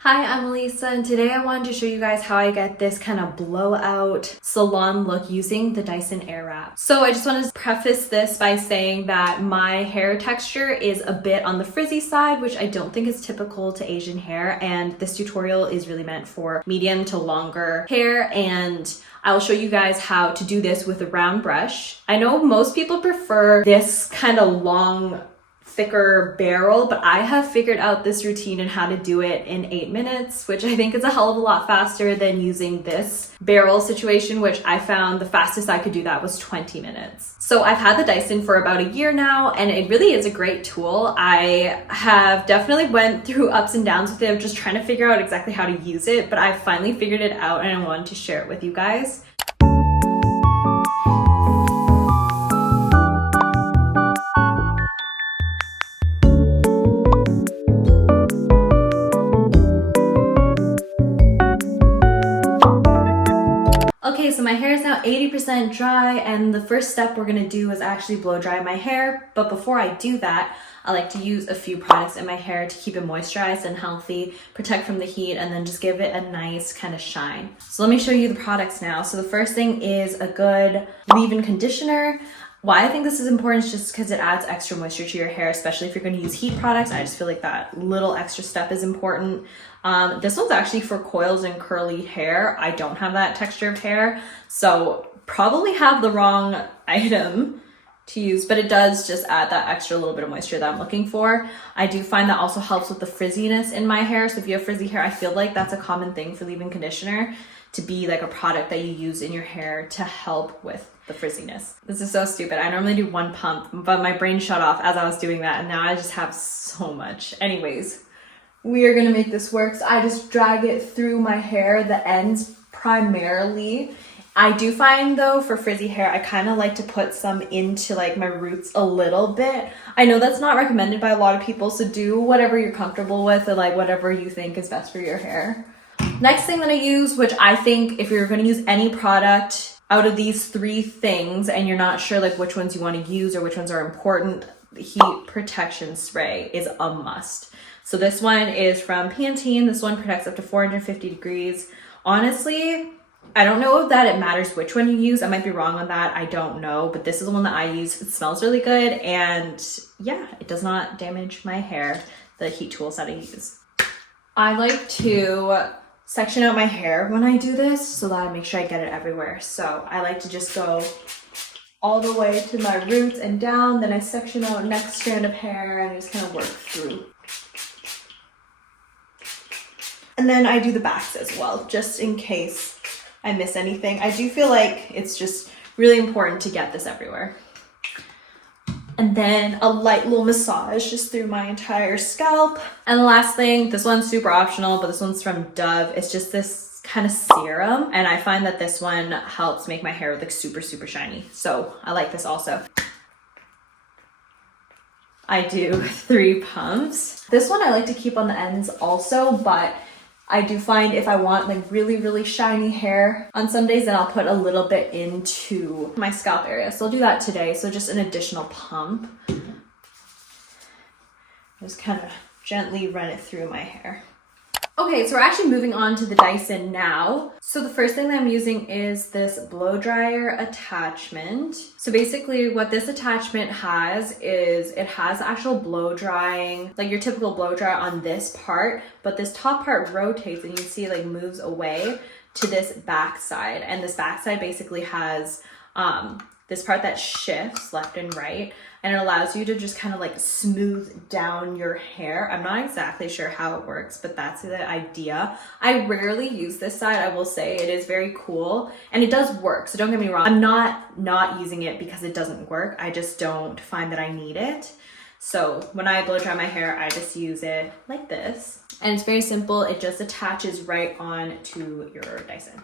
Hi, I'm Elisa, and today I wanted to show you guys how I get this kind of blowout salon look using the Dyson Airwrap. So I just want to preface this by saying that my hair texture is a bit on the frizzy side, which I don't think is typical to Asian hair, and this tutorial is really meant for medium to longer hair, and I'll show you guys how to do this with a round brush. I know most people prefer this kind of long, thicker barrel, but I have figured out this routine and how to do it in 8 minutes, which I think is a hell of a lot faster than using this barrel situation, which I found the fastest I could do that was 20 minutes. So I've had the Dyson for about a year now, and it really is a great tool. I have definitely went through ups and downs with it of just trying to figure out exactly how to use it, but I finally figured it out and I wanted to share it with you guys. Okay, so my hair is now 80% dry, and the first step we're gonna do is actually blow dry my hair. But before I do that, I like to use a few products in my hair to keep it moisturized and healthy, protect from the heat, and then just give it a nice kind of shine. So let me show you the products now. So the first thing is a good leave-in conditioner. Why I think this is important is just because it adds extra moisture to your hair, especially if you're going to use heat products. I just feel like that little extra step is important. This one's actually for coils and curly hair. I don't have that texture of hair, so probably have the wrong item to use, but it does just add that extra little bit of moisture that I'm looking for. I do find that also helps with the frizziness in my hair. So if you have frizzy hair, I feel like that's a common thing for leave-in conditioner, to be like a product that you use in your hair to help with the frizziness. This is so stupid. I normally do one pump, but my brain shut off as I was doing that, and now I just have so much. Anyways, we are gonna make this work. So I just drag it through my hair, the ends primarily. I do find though, for frizzy hair, I kind of like to put some into like my roots a little bit. I know that's not recommended by a lot of people, so do whatever you're comfortable with, or like whatever you think is best for your hair. Next thing that I use, which I think if you're going to use any product out of these three things and you're not sure like which ones you want to use or which ones are important, the heat protection spray is a must. So this one is from Pantene. This one protects up to 450 degrees. Honestly, I don't know if that it matters which one you use. I might be wrong on that. I don't know, but this is the one that I use. It smells really good, and yeah, it does not damage my hair, the heat tools that I use. I like to section out my hair when I do this so that I make sure I get it everywhere. So I like to just go all the way to my roots and down, then I section out next strand of hair and I just kind of work through. And then I do the backs as well, just in case I miss anything. I do feel like it's just really important to get this everywhere. And then a light little massage just through my entire scalp. And the last thing, this one's super optional, but this one's from Dove. It's just this kind of serum, and I find that this one helps make my hair look super, super shiny. So I like this also. I do 3 pumps. This one I like to keep on the ends also, but I do find if I want like really, really shiny hair on some days, then I'll put a little bit into my scalp area. So I'll do that today. So just an additional pump. Just kind of gently run it through my hair. Okay, so we're actually moving on to the Dyson now. So the first thing that I'm using is this blow dryer attachment. So basically what this attachment has is it has actual blow drying, like your typical blow dryer on this part, but this top part rotates and you can see it like moves away to this back side. And this back side basically has this part that shifts left and right, and it allows you to just kind of like smooth down your hair. I'm not exactly sure how it works, but that's the idea. I rarely use this side, I will say. It is very cool and it does work, so don't get me wrong. I'm not using it because it doesn't work. I just don't find that I need it. So when I blow dry my hair, I just use it like this. And it's very simple. It just attaches right on to your Dyson.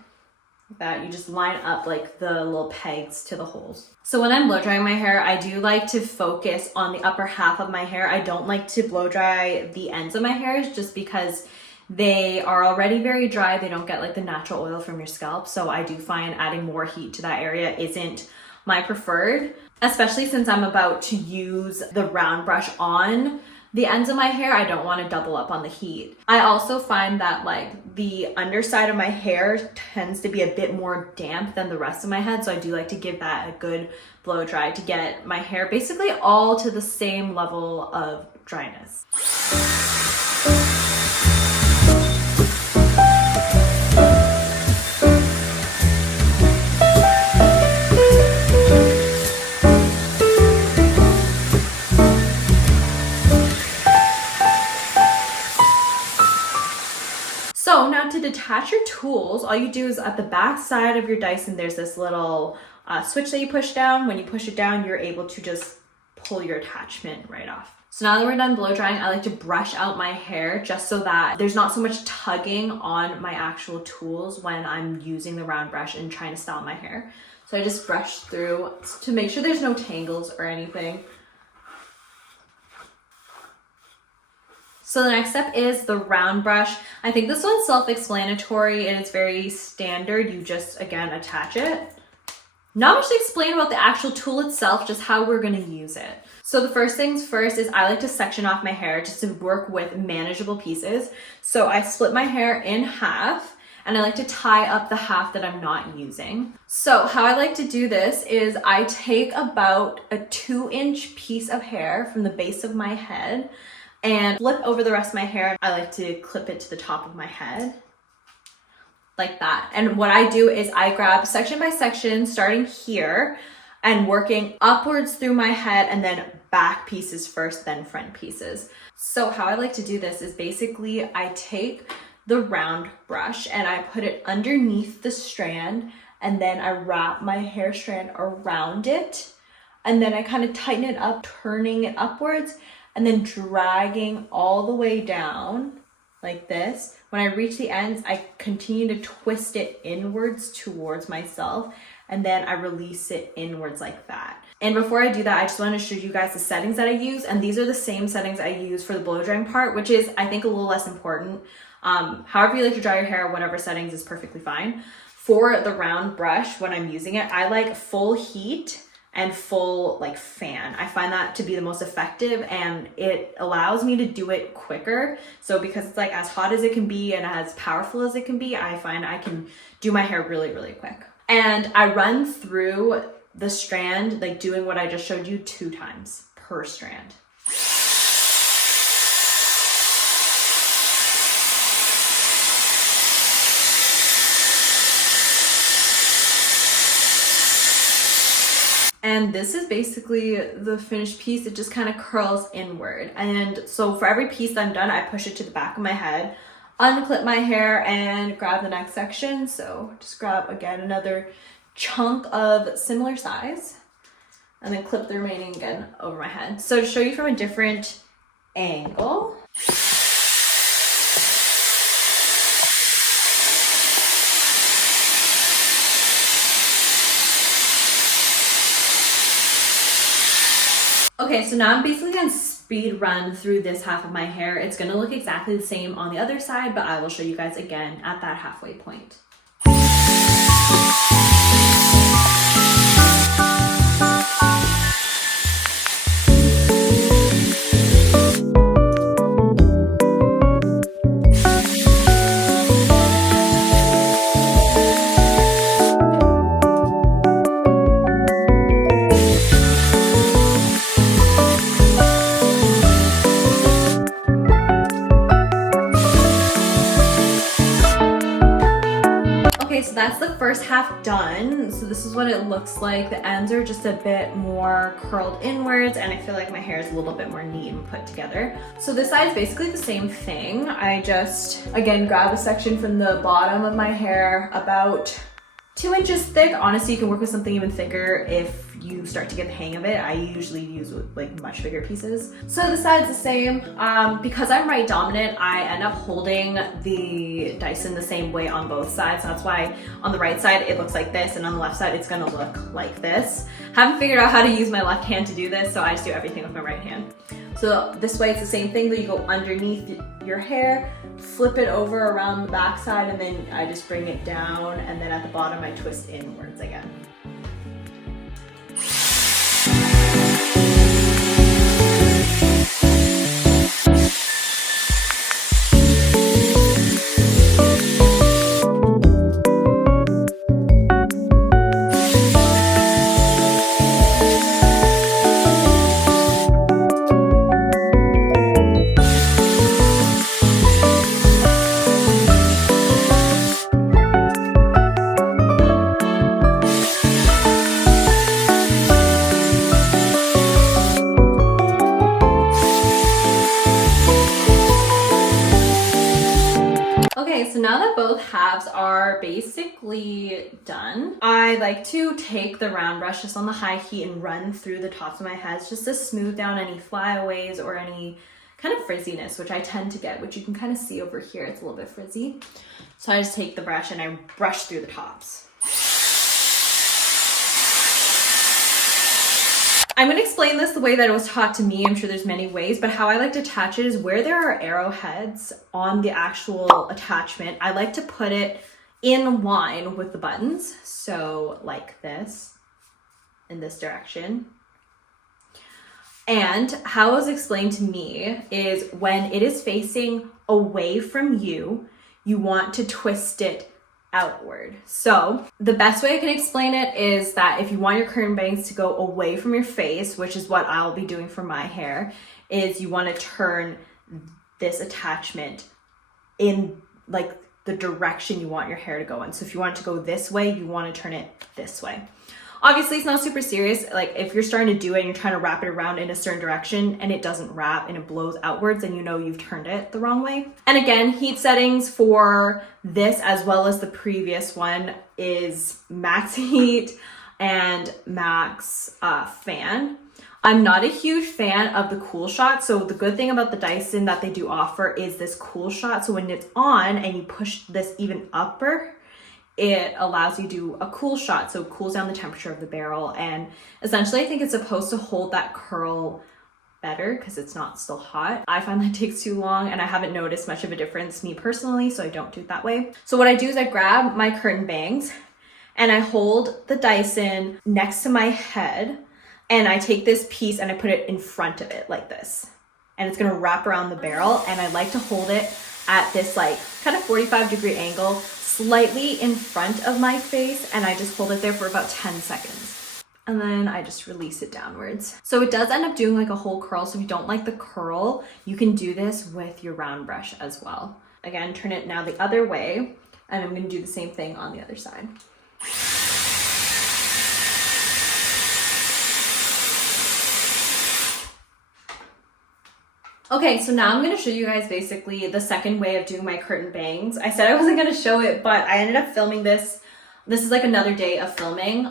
that. You just line up like the little pegs to the holes. So when I'm blow drying my hair, I do like to focus on the upper half of my hair. I don't like to blow dry the ends of my hairs just because they are already very dry. They don't get like the natural oil from your scalp. So I do find adding more heat to that area isn't my preferred, especially since I'm about to use the round brush on the ends of my hair. I don't want to double up on the heat. I also find that like the underside of my hair tends to be a bit more damp than the rest of my head. So I do like to give that a good blow dry to get my hair basically all to the same level of dryness. So now to detach your tools, all you do is at the back side of your Dyson, there's this little switch that you push down. When you push it down, you're able to just pull your attachment right off. So now that we're done blow drying, I like to brush out my hair just so that there's not so much tugging on my actual tools when I'm using the round brush and trying to style my hair. So I just brush through to make sure there's no tangles or anything. So the next step is the round brush. I think this one's self-explanatory and it's very standard. You just, again, attach it. Not much to explain about the actual tool itself, just how we're gonna use it. So the first things first is I like to section off my hair just to work with manageable pieces. So I split my hair in half and I like to tie up the half that I'm not using. So how I like to do this is I take about a 2-inch piece of hair from the base of my head and flip over the rest of my hair. I like to clip it to the top of my head, like that. And what I do is I grab section by section, starting here and working upwards through my head and then back pieces first, then front pieces. So how I like to do this is basically I take the round brush and I put it underneath the strand and then I wrap my hair strand around it. And then I kind of tighten it up, turning it upwards and then dragging all the way down like this. When I reach the ends, I continue to twist it inwards towards myself and then I release it inwards like that. And before I do that, I just want to show you guys the settings that I use. And these are the same settings I use for the blow drying part, which is, I think, a little less important. However you like to dry your hair, whatever settings is perfectly fine. For the round brush, when I'm using it, I like full heat and full like fan. I find that to be the most effective and it allows me to do it quicker. So because it's like as hot as it can be and as powerful as it can be, I find I can do my hair really, really quick. And I run through the strand, like doing what I just showed you 2 times per strand. And this is basically the finished piece. It just kind of curls inward. And so for every piece that I'm done, I push it to the back of my head, unclip my hair and grab the next section. So just grab, again, another chunk of similar size and then clip the remaining again over my head. So to show you from a different angle. Okay, so now I'm basically gonna speed run through this half of my hair. It's gonna look exactly the same on the other side, but I will show you guys again at that halfway point. So that's the first half done. So this is what it looks like. The ends are just a bit more curled inwards and I feel like my hair is a little bit more neat and put together. So this side is basically the same thing. I just, again, grab a section from the bottom of my hair about 2 inches thick. Honestly, you can work with something even thicker if you start to get the hang of it. I usually use like much bigger pieces. So the side's the same. Because I'm right dominant, I end up holding the Dyson the same way on both sides. That's why on the right side it looks like this, and on the left side it's gonna look like this. Haven't figured out how to use my left hand to do this, so I just do everything with my right hand. So this way it's the same thing, that you go underneath your hair, flip it over around the back side, and then I just bring it down, and then at the bottom I twist inwards again. Okay, so now that both halves are basically done, I like to take the round brush just on the high heat and run through the tops of my heads just to smooth down any flyaways or any kind of frizziness, which I tend to get, which you can kind of see over here. It's a little bit frizzy. So I just take the brush and I brush through the tops. I'm going to explain this the way that it was taught to me. I'm sure there's many ways, but how I like to attach it is where there are arrowheads on the actual attachment, I like to put it in line with the buttons. So like this, in this direction. And how it was explained to me is when it is facing away from you, you want to twist it outward. So the best way I can explain it is that if you want your curtain bangs to go away from your face, which is what I'll be doing for my hair, is you want to turn this attachment in like the direction you want your hair to go in. So if you want it to go this way, you want to turn it this way. Obviously, it's not super serious. Like if you're starting to do it and you're trying to wrap it around in a certain direction and it doesn't wrap and it blows outwards, then you know you've turned it the wrong way. And again, heat settings for this as well as the previous one is max heat and max fan. I'm not a huge fan of the cool shot. So the good thing about the Dyson that they do offer is this cool shot. So when it's on and you push this even upper, it allows you to do a cool shot. So it cools down the temperature of the barrel. And essentially, I think it's supposed to hold that curl better because it's not still hot. I find that takes too long and I haven't noticed much of a difference, me personally, so I don't do it that way. So what I do is I grab my curtain bangs and I hold the Dyson next to my head and I take this piece and I put it in front of it like this. And it's gonna wrap around the barrel, and I like to hold it at this like kind of 45-degree angle, slightly in front of my face, and I just hold it there for about 10 seconds. And then I just release it downwards. So it does end up doing like a whole curl. So if you don't like the curl, you can do this with your round brush as well. Again, turn it now the other way, and I'm gonna do the same thing on the other side. Okay, so now I'm going to show you guys basically the second way of doing my curtain bangs. I said I wasn't going to show it, but I ended up filming this. This is like another day of filming.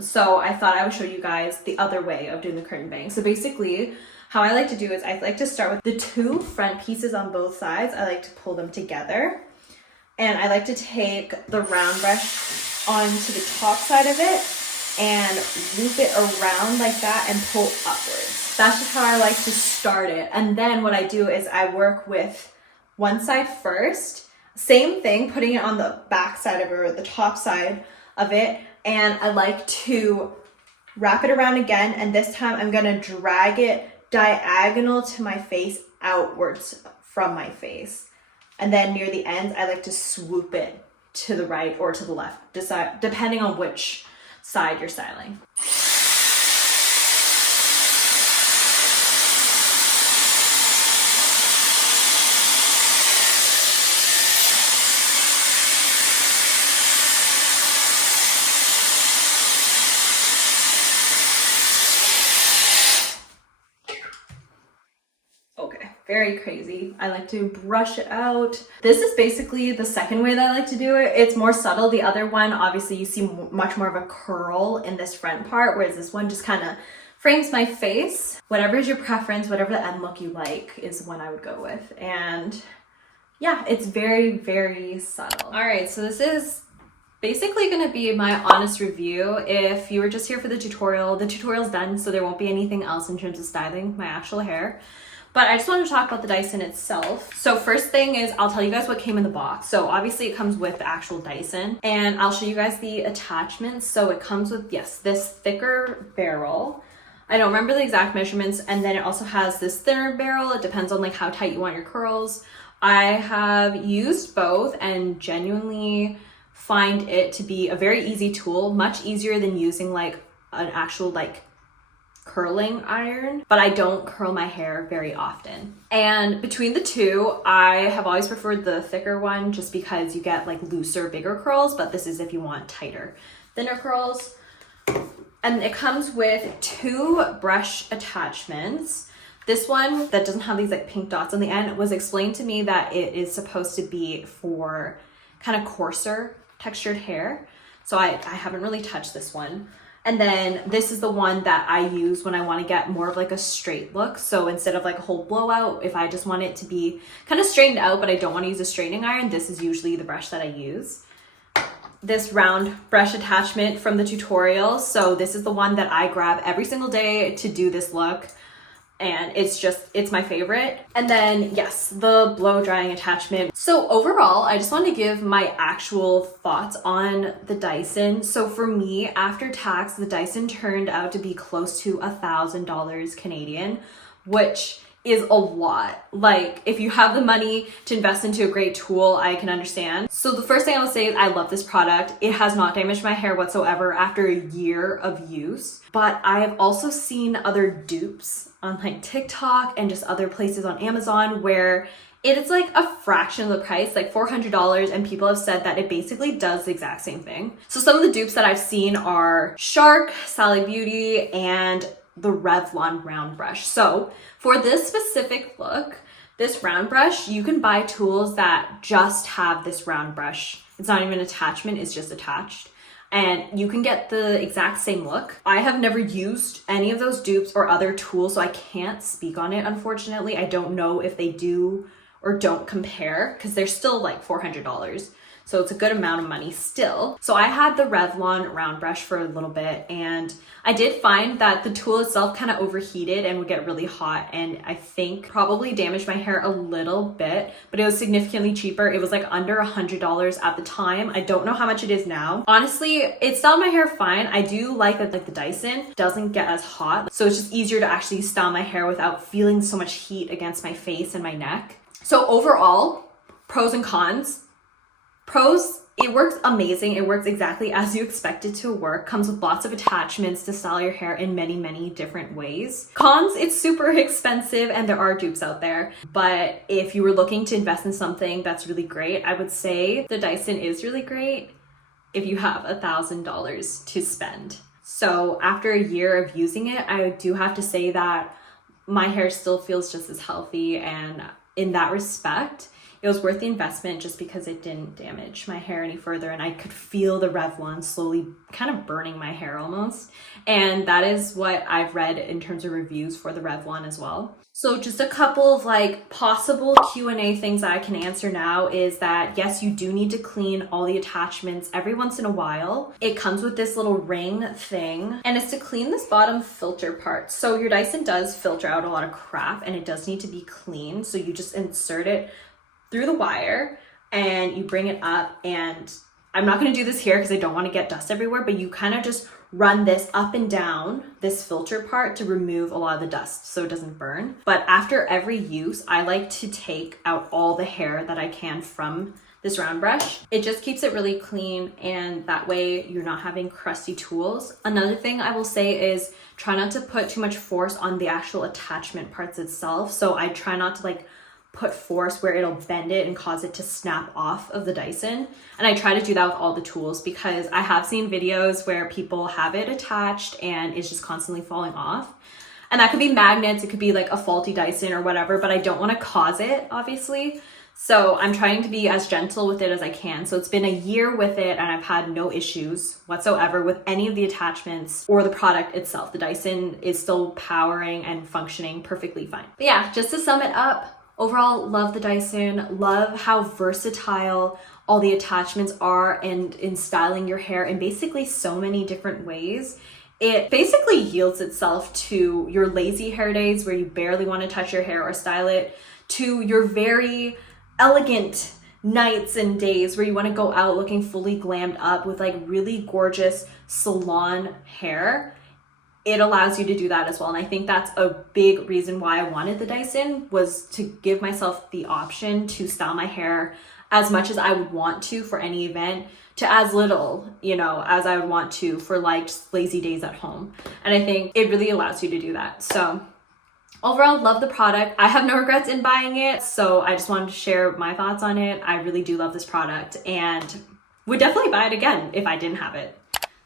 So I thought I would show you guys the other way of doing the curtain bangs. So basically, how I like to do is I like to start with the two front pieces on both sides. I like to pull them together. And I like to take the round brush onto the top side of it and loop it around like that and pull upwards. That's just how I like to start it. And then what I do is I work with one side first, same thing, putting it on the back side of it or the top side of it. And I like to wrap it around again. And this time I'm gonna drag it diagonal to my face outwards from my face. And then near the ends, I like to swoop it to the right or to the left, depending on which side you're styling. Okay, very crazy. I like to brush it out. This is basically the second way that I like to do it. It's more subtle. The other one, obviously you see much more of a curl in this front part, whereas this one just kind of frames my face. Whatever is your preference, whatever the end look you like is one I would go with. And yeah, it's very, very subtle. All right, so this is basically gonna be my honest review. If you were just here for the tutorial's done, so there won't be anything else in terms of styling my actual hair. But I just want to talk about the Dyson itself. So first thing is I'll tell you guys what came in the box. So obviously it comes with the actual Dyson, and I'll show you guys the attachments. So it comes with, yes, this thicker barrel. I don't remember the exact measurements. And then it also has this thinner barrel. It depends on like how tight you want your curls. I have used both and genuinely find it to be a very easy tool, much easier than using like an actual like curling iron, but I don't curl my hair very often. And between the two, I have always preferred the thicker one just because you get like looser, bigger curls, but this is if you want tighter, thinner curls. And it comes with 2 brush attachments. This one that doesn't have these like pink dots on the end was explained to me that it is supposed to be for kind of coarser textured hair. So I haven't really touched this one. And then this is the one that I use when I want to get more of like a straight look. So instead of like a whole blowout, if I just want it to be kind of straightened out, but I don't want to use a straightening iron, this is usually the brush that I use. This round brush attachment from the tutorial. So this is the one that I grab every single day to do this look. And it's my favorite. And then yes, the blow drying attachment. So overall, I just want to give my actual thoughts on the Dyson. So for me, after tax, the Dyson turned out to be close to $1,000 Canadian, which is a lot. Like if you have the money to invest into a great tool, I can understand. So the first thing I will say is I love this product. It has not damaged my hair whatsoever after a year of use. But I have also seen other dupes on like TikTok and just other places on Amazon where it is like a fraction of the price, like $400, and people have said that it basically does the exact same thing. So some of the dupes that I've seen are Shark, Sally Beauty, and the Revlon round brush. So for this specific look, this round brush, you can buy tools that just have this round brush. It's not even an attachment, it's just attached. And you can get the exact same look. I have never used any of those dupes or other tools, so I can't speak on it, unfortunately. I don't know if they do or don't compare because they're still like $400. So it's a good amount of money still. So I had the Revlon round brush for a little bit, and I did find that the tool itself kind of overheated and would get really hot, and I think probably damaged my hair a little bit, but it was significantly cheaper. It was like under $100 at the time. I don't know how much it is now. Honestly, it styled my hair fine. I do like that like the Dyson doesn't get as hot, so it's just easier to actually style my hair without feeling so much heat against my face and my neck. So overall, pros and cons. Pros, it works amazing. It works exactly as you expect it to work. Comes with lots of attachments to style your hair in many, many different ways. Cons, it's super expensive and there are dupes out there. But if you were looking to invest in something that's really great, I would say the Dyson is really great if you have $1,000 to spend. So after a year of using it, I do have to say that my hair still feels just as healthy, and in that respect, it was worth the investment just because it didn't damage my hair any further, and I could feel the Revlon slowly kind of burning my hair almost. And that is what I've read in terms of reviews for the Revlon as well. So just a couple of like possible Q&A things that I can answer now is that yes, you do need to clean all the attachments every once in a while. It comes with this little ring thing, and it's to clean this bottom filter part. So your Dyson does filter out a lot of crap and it does need to be clean. So you just insert it through the wire and you bring it up, and I'm not going to do this here because I don't want to get dust everywhere, but you kind of just run this up and down this filter part to remove a lot of the dust so it doesn't burn. But after every use, I like to take out all the hair that I can from this round brush. It just keeps it really clean, and that way you're not having crusty tools. Another thing I will say is try not to put too much force on the actual attachment parts itself. So I try not to like put force where it'll bend it and cause it to snap off of the Dyson. And I try to do that with all the tools because I have seen videos where people have it attached and it's just constantly falling off. And that could be magnets, it could be like a faulty Dyson or whatever, but I don't want to cause it, obviously. So I'm trying to be as gentle with it as I can. So it's been a year with it and I've had no issues whatsoever with any of the attachments or the product itself. The Dyson is still powering and functioning perfectly fine. But yeah, just to sum it up, overall, love the Dyson, love how versatile all the attachments are and in styling your hair in basically so many different ways. It basically yields itself to your lazy hair days where you barely want to touch your hair or style it, to your very elegant nights and days where you want to go out looking fully glammed up with like really gorgeous salon hair. It allows you to do that as well. And I think that's a big reason why I wanted the Dyson, was to give myself the option to style my hair as much as I would want to for any event, to as little, you know, as I would want to for like just lazy days at home. And I think it really allows you to do that. So overall, love the product. I have no regrets in buying it. So I just wanted to share my thoughts on it. I really do love this product and would definitely buy it again if I didn't have it.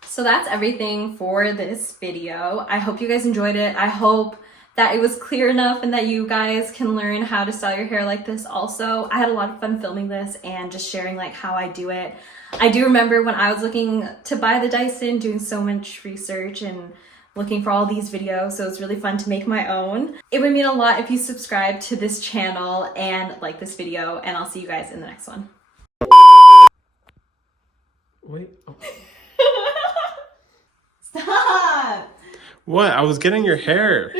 So that's everything for this video. I hope you guys enjoyed it. I hope that it was clear enough and that you guys can learn how to style your hair like this also. I had a lot of fun filming this and just sharing like how I do it. I do remember when I was looking to buy the Dyson, doing so much research and looking for all these videos, so it's really fun to make my own. It would mean a lot if you subscribe to this channel and like this video, and I'll see you guys in the next one. Wait. Oh. Stop! What? I was getting your hair.